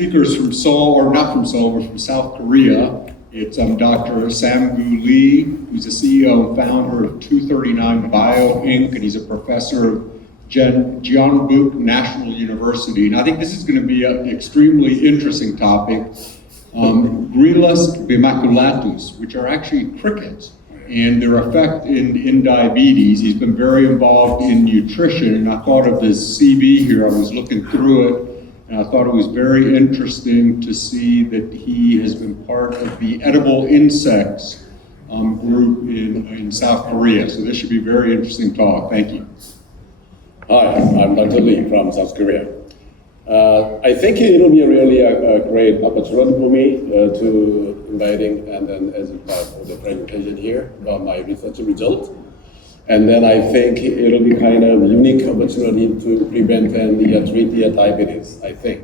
Speakers from Seoul, or not from Seoul, but from South Korea. It's Dr. Sam-gu Lee, who's the CEO and founder of 239 Bio Inc., and he's a professor of Jeonbuk National University. And I think this is going to be an extremely interesting topic. Gryllus bimaculatus, which are actually crickets, and their effect in diabetes. He's been very involved in nutrition, and I thought of this CV here. I was looking through it, and I thought it was very interesting to see that he has been part of the edible insects group in South Korea. So this should be a very interesting talk. Thank you. Hi, I'm Dr. Lee from South Korea. I think it will be really a great opportunity for me to inviting and then as a part of the presentation here about my research result. And then I think it will be kind of unique opportunity to prevent and treat the diabetes, I think.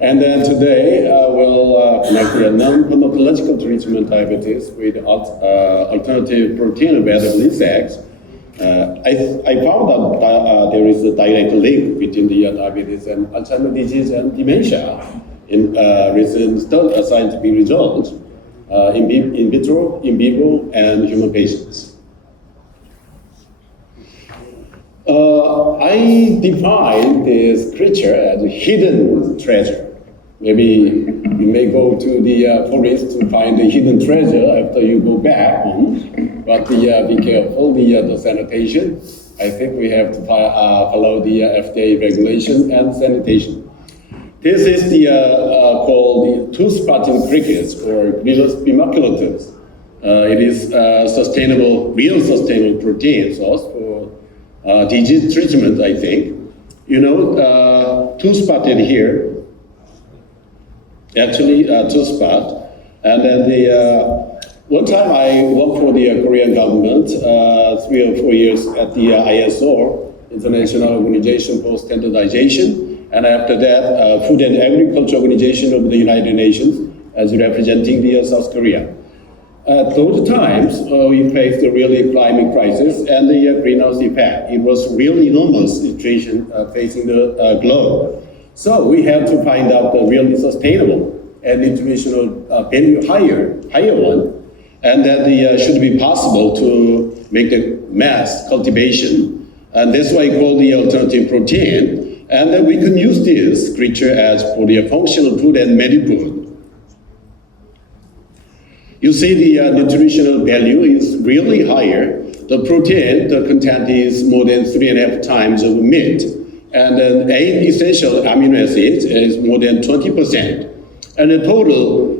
And then today we'll connect the non-pharmacological treatment diabetes with alternative protein available insects. I found that there is a direct link between the diabetes and Alzheimer's disease and dementia in recent scientific results in vitro, in vivo, and human patients. I define this creature as a hidden treasure. Maybe you may go to the forest to find the hidden treasure after you go back home, but be careful the sanitation. I think we have to follow the FDA regulation and sanitation. This is the called the two-spotted crickets, or Gryllus bimaculatus. It is sustainable, real sustainable protein source for disease treatment, I think. You know, two-spotted here, actually two-spot. And then one time I worked for the Korean government 3 or 4 years at the ISO, International Organization for Standardization. And after that, Food and Agriculture Organization of the United Nations as representing the South Korea. At those times, we faced a really climate crisis and the greenhouse effect. It was really enormous situation facing the globe. So we had to find out the really sustainable and nutritional value higher one, and that should be possible to make the mass cultivation. And that's why I call the alternative protein. And then we can use this creature as for the functional food and medical food. You see the nutritional value is really higher. The protein, the content is more than 3.5 times of meat. And then 8 essential amino acids is more than 20%. And the total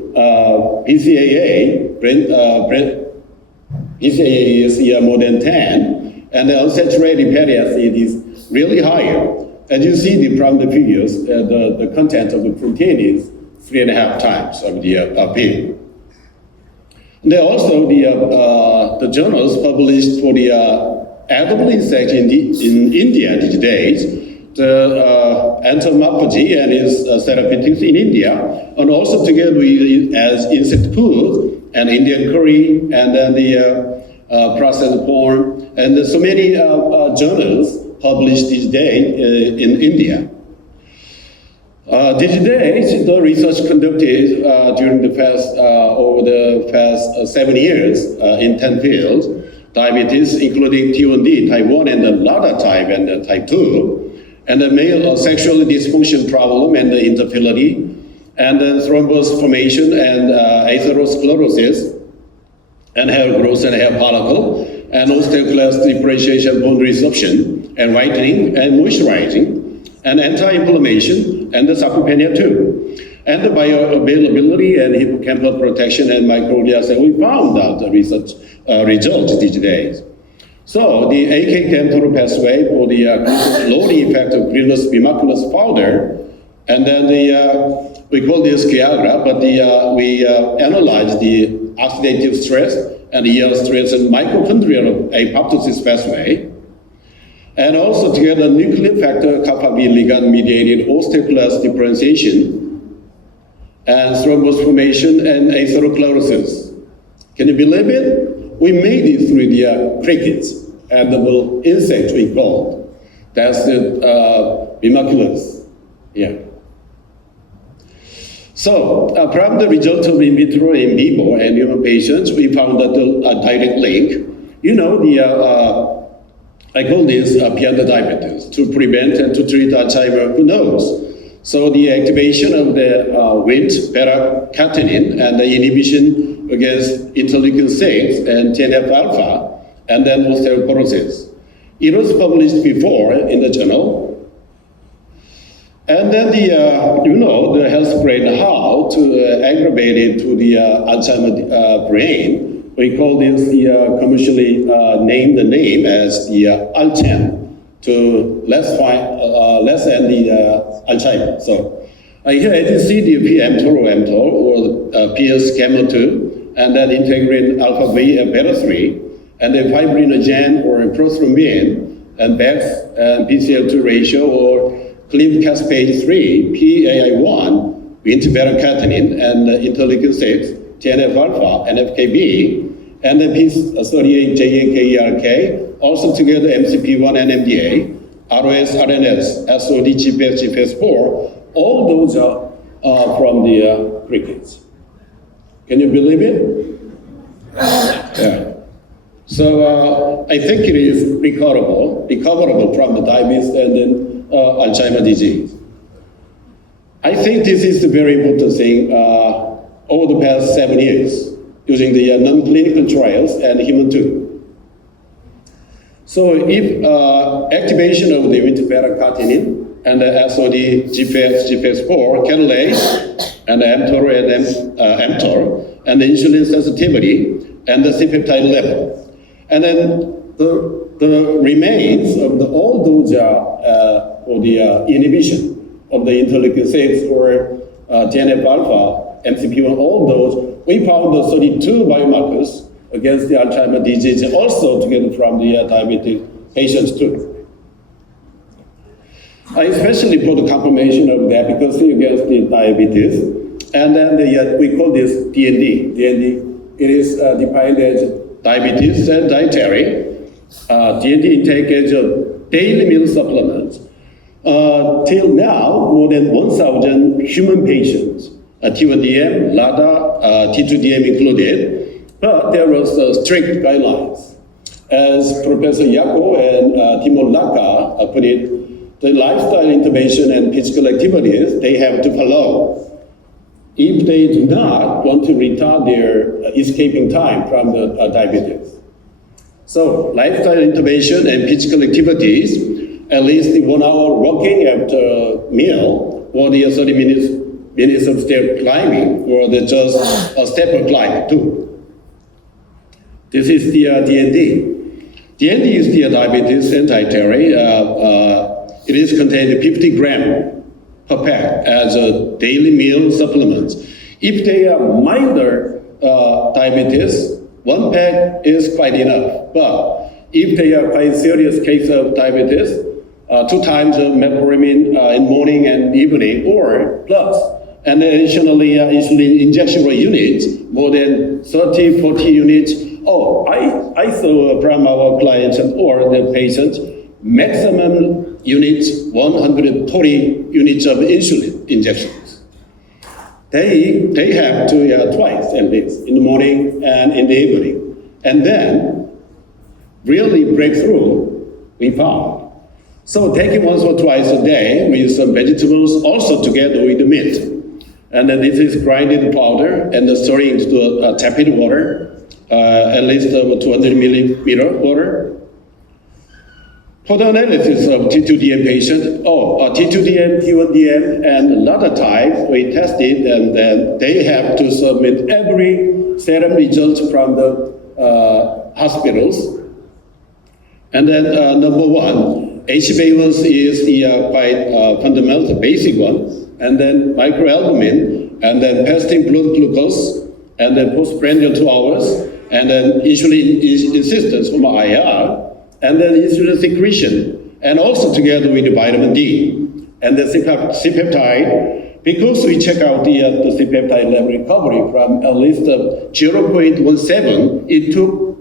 BCAA is more than 10. And the unsaturated fatty acid is really higher. As you see from the figures, the content of the protein is 3.5 times of the pig. There also the journals published for the edible insects in India these days, the entomophagy and its therapeutics in India, and also together with as insect food and Indian curry, and then the processed corn, and so many journals published these days in India. These days, the research conducted during the past, over the past 7 years in 10 fields, diabetes, including T1D, type 1, and the LADA type, and type 2, and the male sexual dysfunction problem, and the infertility, and then thrombus formation, and atherosclerosis, and hair growth and hair follicle, and osteoclast differentiation, bone resorption, and whitening, and moisturizing, and anti-inflammation, and the sarcopenia too. And the bioavailability and hippocampal protection and microbial, and we found out the research results these days. So the AK-10 pathway for the loading effect of Gryllus bimaculatus powder, and then we call this Kiagra, but we analyze the oxidative stress and the ER stress and mitochondrial apoptosis pathway. And also together nuclear factor kappa B ligand mediated osteoclast differentiation and thrombus formation and atherosclerosis. Can you believe it? We made it through the crickets, edible insects we called. That's the bimaculatus. Yeah. So from the result of in vitro, in vivo, and human patients, we found that a direct link. You know, I call this beyond the diabetes, to prevent and to treat Alzheimer, who knows? So the activation of the Wnt beta-catenin and the inhibition against interleukin-6 and TNF-alpha, and then osteoporosis. It was published before in the journal. And then the health brain, how to aggravate it to the Alzheimer brain. We call this commercially named the name as the Alchem, to lessen the Alzheimer. So here as you see the mTOR or PSGAMA2, and then integrin alpha beta 3, and then fibrinogen or prothrombin, and BEX and BCL2 ratio or cleaved caspase 3, PAI1, Wnt beta-catenin, and interleukin-6, TNF-alpha, NFKB, and then P38JNKERK, also together MCP1 and MDA, ROS, RNS, SOD, GPS, GPS4, all those are from the crickets. Can you believe it? Yeah. So I think it is recoverable from the diabetes and then Alzheimer's disease. I think this is the very important thing over the past 7 years, using the non-clinical trials and human too. So if activation of the Wnt beta-catenin and the SOD, GPS, GPS4, catalase, and the mTOR, and the insulin sensitivity, and the C-peptide level. And then the remains of all those or the inhibition of the interleukin-6 or TNF-alpha, MCP1, all those, we found the 32 biomarkers against the Alzheimer's disease, also together from the diabetic patients too. Especially for the confirmation of the efficacy against the diabetes. And then we call this DND. DND, it is defined as diabetes and dietary. DND intake as a daily meal supplements. Till now, more than 1,000 human patients, T1DM, LADA, T2DM included, but there was strict guidelines. As Professor Yako and Timur Laka put it, the lifestyle intervention and physical activities they have to follow if they do not want to retard their escaping time from the diabetes. So lifestyle intervention and physical activities, at least 1 hour walking after meal, or the 30 minutes of stair climbing, or just a step climb too. This is the DND. DND is the diabetes and dietary. It is contained 50 grams per pack as a daily meal supplements. If they are milder diabetes, 1 pack is quite enough. But if they are quite serious case of diabetes, 2 times of metformin in morning and evening or plus. And additionally, insulin injectable units, more than 30, 40 units. Oh, I saw from our clients or the patients, maximum units, 140 units of insulin injections. They have to twice at least, in the morning and in the evening. And then, really breakthrough, we found. So taking once or twice a day with some vegetables, also together with the meat. And then this is grinded powder and storing into tepid water, at least 200 milliliter water. For the analysis of T2DM patient, T2DM, T1DM, and another type we tested, and then they have to submit every serum results from the hospitals. And then number 1, HbA1c is the quite fundamental, basic one. And then microalbumin, and then fasting blood glucose, and then postprandial 2 hours, and then insulin insistence from IR, and then insulin secretion, and also together with the vitamin D, and the C-peptide, because we check out the C-peptide level recovery from at least 0.17, it took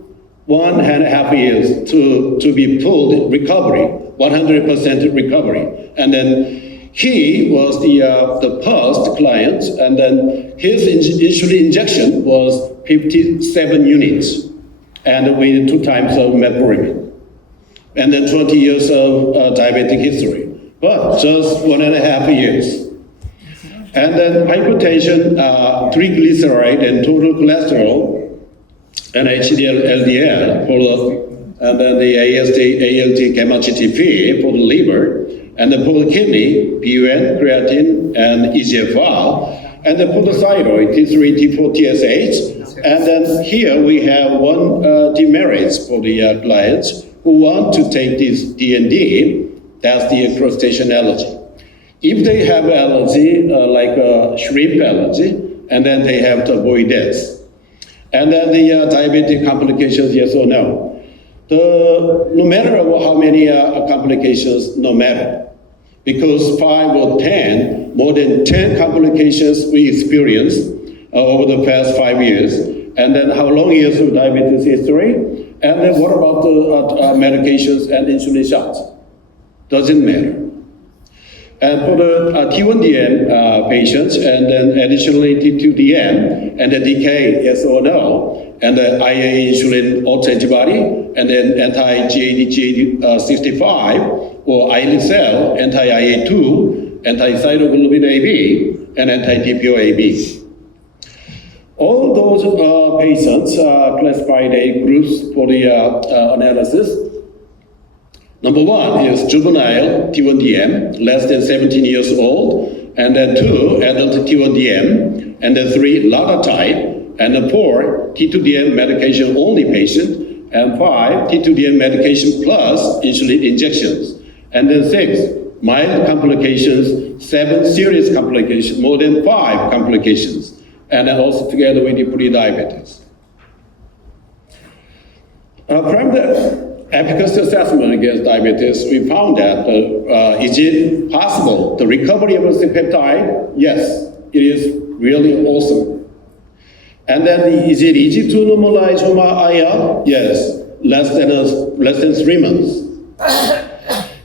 1.5 years to be full recovery, 100% recovery, and then He was the first client, and then his insulin injection was 57 units, and with 2 times of metformin, and then 20 years of diabetic history, but just 1.5 years. And then hypertension, triglyceride, and total cholesterol, and HDL, LDL, and then the AST, ALT, gamma GTP for the liver, and then for the kidney, BUN, creatine, and EGFR, and then for the thyroid, T3, T4, TSH, and then here we have one demerits for the clients who want to take this D&D, that's the crustacean allergy. If they have allergy, like a shrimp allergy, and then they have to avoid this. And then the diabetic complications, yes or no. No matter how many complications, no matter. Because 5 or 10, more than 10 complications we experienced over the past 5 years. And then how long years of diabetes history? And then what about the medications and insulin shots? Doesn't matter. And for the T1DM patients, and then additionally T2DM, and the DK, yes or no, and the IA insulin autoantibody, and then anti-GAD65, or islet cell, anti-IA2, anti-cytoglobulin AB, and anti-DPO-AB. All those patients are classified in groups for the analysis. Number 1 is juvenile T1DM, less than 17 years old, and then 2, adult T1DM, and then 3, LADA type, and then 4, T2DM medication only patient, and 5, T2DM medication plus insulin injections, and then 6, mild complications, 7 serious complications, more than 5 complications, and then also together with the pre-diabetes. From the efficacy assessment against diabetes, we found that is it possible the recovery of a C-peptide? Yes, it is really awesome. And then is it easy to normalize HOMA-IR? Yes, less than 3 months.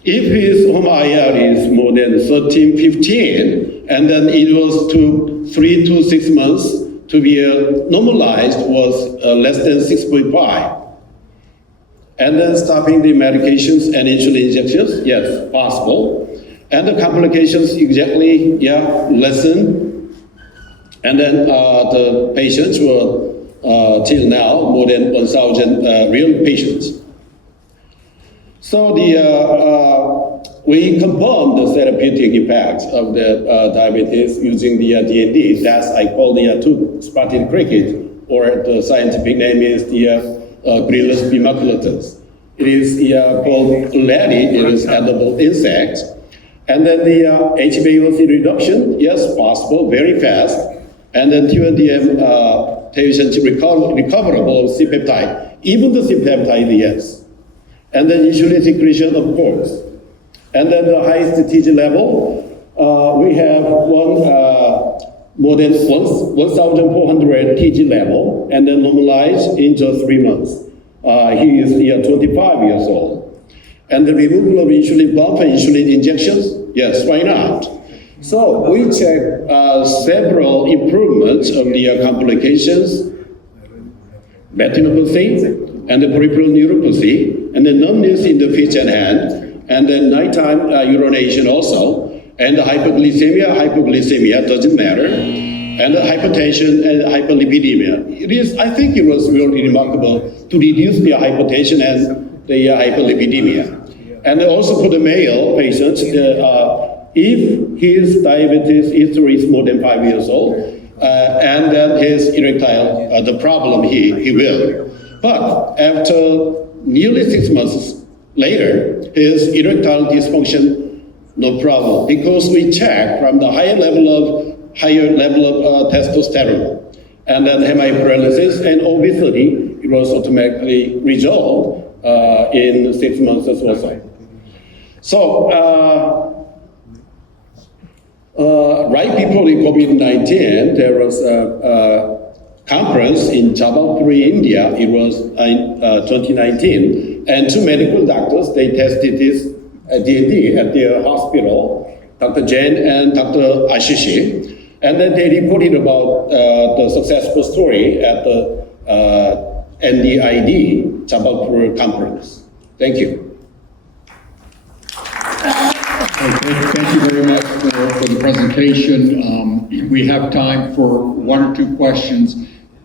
If his HOMA-IR is more than 13, 15, and then it was to 3 to 6 months to be normalized was less than 6.5. And then stopping the medications and insulin injections, yes, possible. And the complications exactly, lessen. And then the patients were till now more than 1,000 real patients. So we confirmed the therapeutic impacts of the diabetes using the D&D. That's I call the two-spotted cricket, or the scientific name is the Grillus bimaculatus. It is called Lani, it is edible insect. And then the HbA1c reduction, yes, possible, very fast. And then T1DM patients recoverable of C-peptide, even the C-peptide, yes. And then insulin secretion, of course. And then the highest TG level, we have more than 1,400 TG level, and then normalized in just 3 months. He is 25 years old. And the removal of insulin pump and insulin injections, yes, why not? So we check several improvements of the complications, retinopathy, and the peripheral neuropathy, and the numbness in the feet and hand, and then nighttime urination also, and the hypoglycemia doesn't matter, and the hypertension and hyperlipidemia. I think it was really remarkable to reduce the hypertension and the hyperlipidemia. And also for the male patients, if his diabetes history is more than 5 years old, and then his erectile, the problem he will. But after nearly 6 months later, his erectile dysfunction, no problem, because we check from the higher level of testosterone, and then hemiparalysis and obesity, it was automatically resolved in 6 months as well. So, right before the COVID-19, there was a conference in Jabalpur, India. It was in 2019, and 2 medical doctors, they tested this D&D at their hospital, Dr. Jain and Dr. Ashishi, and then they reported about the successful story at the NDID Jabalpur conference. Thank you. Thank you very much for the presentation. We have time for one or two questions.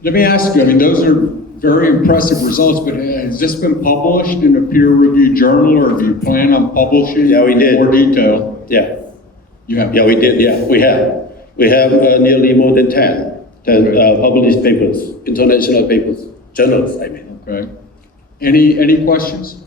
Let me ask you, I mean, those are very impressive results, but has this been published in a peer-reviewed journal, or do you plan on publishing Yeah, we did. more detail? Yeah. You have? Yeah, we did. Yeah, we have. We have nearly more than 10 published papers, international papers, journals, I mean. Okay. Any questions?